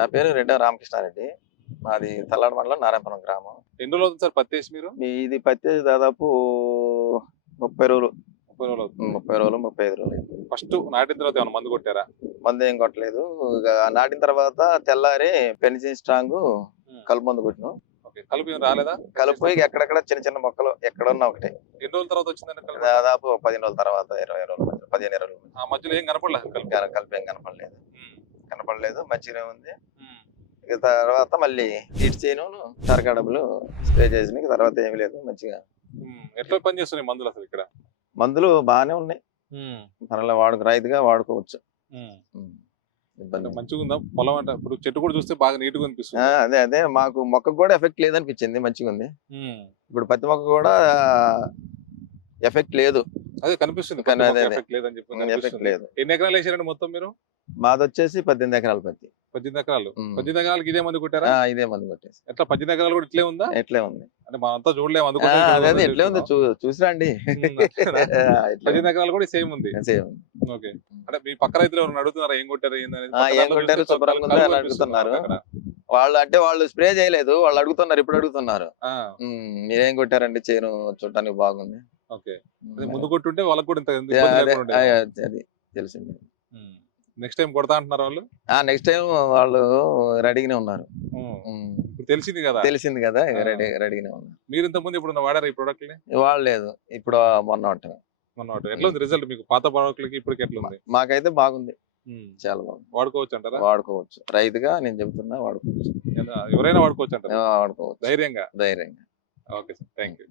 నా పేరు రెడ్డి రామకృష్ణారెడ్డి. మాది తల్లాడ మండలం నారాయణపురం గ్రామం. ఎన్ని రోజులు అవుతుంది సార్ పత్తి వేసి మీరు? ఇది పత్తి వేసి దాదాపు 30 రోజులు. 30 రోజులు అవుతుంది. 30 రోజులు, 35 రోజులు. ఫస్ట్ నాటిన తర్వాత ఏమైనా మందు కొట్టారా? మందు ఏం కొట్టలేదు. ఇక నాటిన తర్వాత తెల్లారి పెన్సిన్ స్ట్రాంగ్ కలుపు మందు కొట్టినాం. ఓకే, కలుపు ఏం రాలేదా? కలుపు ఎక్కడెక్కడ చిన్న చిన్న మొక్కలు ఎక్కడున్నా ఒకటే. ఎన్ని రోజుల తర్వాత వచ్చిందండి కలుపు? దాదాపు 15 రోజుల తర్వాత, 20 రోజుల మధ్య, 15 రోజుల మధ్య. ఆ మధ్యలో ఏం కనపడలేదు కలుపు? కలుపు ఏం కనపడలేదు. మంచిగానే ఉంది. ఉమ్. ఇక తర్వాత మళ్ళీ హీట్ చేయను సరకడబులు స్ప్రే చేసిన తర్వాత ఏమి లేదు. మంచిగా ఎట్లా పని చేస్తున్నాయి మందులు అసలు ఇక్కడ? మందులు బాగానే ఉన్నాయి. పర్లేదు, రైతుగా వాడుకోవచ్చు. ఇబ్బంది మంచిగా ఉందా పొలం? అంటే ఇప్పుడు చెట్టు కూడా చూస్తే బాగా నీట్ గా అనిపిస్తుంది. అదే మాకు మొక్కకు కూడా ఎఫెక్ట్ లేదనిపించింది. మంచిగా ఉంది. ఇప్పుడు పత్తి మొక్క కూడా ఎఫెక్ట్ లేదు. అదే కనిపిస్తుంది, ఎఫెక్ట్ లేదని చెప్పి. ఎఫెక్ట్ లేదు. ఎన్ని ఎకరాలు వేసారండి మొత్తం మీరు? మాది వచ్చేసి 18 ఎకరాల పత్తి. 18 ఎకరాలు. 18 ఎకరాలకి ఇదే మందు కొట్టారా? ఇదే మందు కొట్టేసి. ఎట్లా 18 ఎకరాలు కూడా ఇట్లే ఉందా? ఎట్లే ఉంది. అంటే మనంతా చూడలేము. అదే ఎట్లే ఉంది, చూసిరండి. 18 ఎకరాలు కూడా సేమ్ ఉంది. సేమ్. ఓకే. అంటే మీ పక్క రైతులు ఎవరైనా అడుగుతున్నారా ఏం కొట్టారు ఏం కొట్టారు శుభ్రంగా ఉందా అని అడుగుతున్నారు. వాళ్ళు స్ప్రే చేయలేదు, వాళ్ళు అడుగుతున్నారు. ఇప్పుడు అడుగుతున్నారు మీరేం కొట్టారండి, చేను చూడటానికి బాగుంది. ఓకే. ముందు కొట్టుంటే వాళ్ళకి కూడా అది తెలిసింది. నెక్స్ట్ టైం కొడతా అంటున్నారు వాళ్ళు? నెక్స్ట్ టైం వాళ్ళు రెడీగానే ఉన్నారు. తెలిసింది కదా, రెడీగానే ఉన్నారు. మీరు ఇంత ముందు ఇప్పుడు వాడారు ఈ ప్రొడక్ట్ ని? వాడలేదు, ఇప్పుడు మొన్న ఎట్లా ఉంది రిజల్ట్ మీకు? పాత ప్రొడక్ట్లకి ఇప్పటికి ఎట్లా ఉంది? మాకైతే బాగుంది, చాలా బాగుంది. వాడుకోవచ్చు అంటారా? వాడుకోవచ్చు, రైతుగా నేను చెబుతున్నా వాడుకోవచ్చు. ఎవరైనా వాడుకోవచ్చు అంటారా? వాడుకోవచ్చు ధైర్యంగా. ధైర్యంగా. Okay sir, thank you.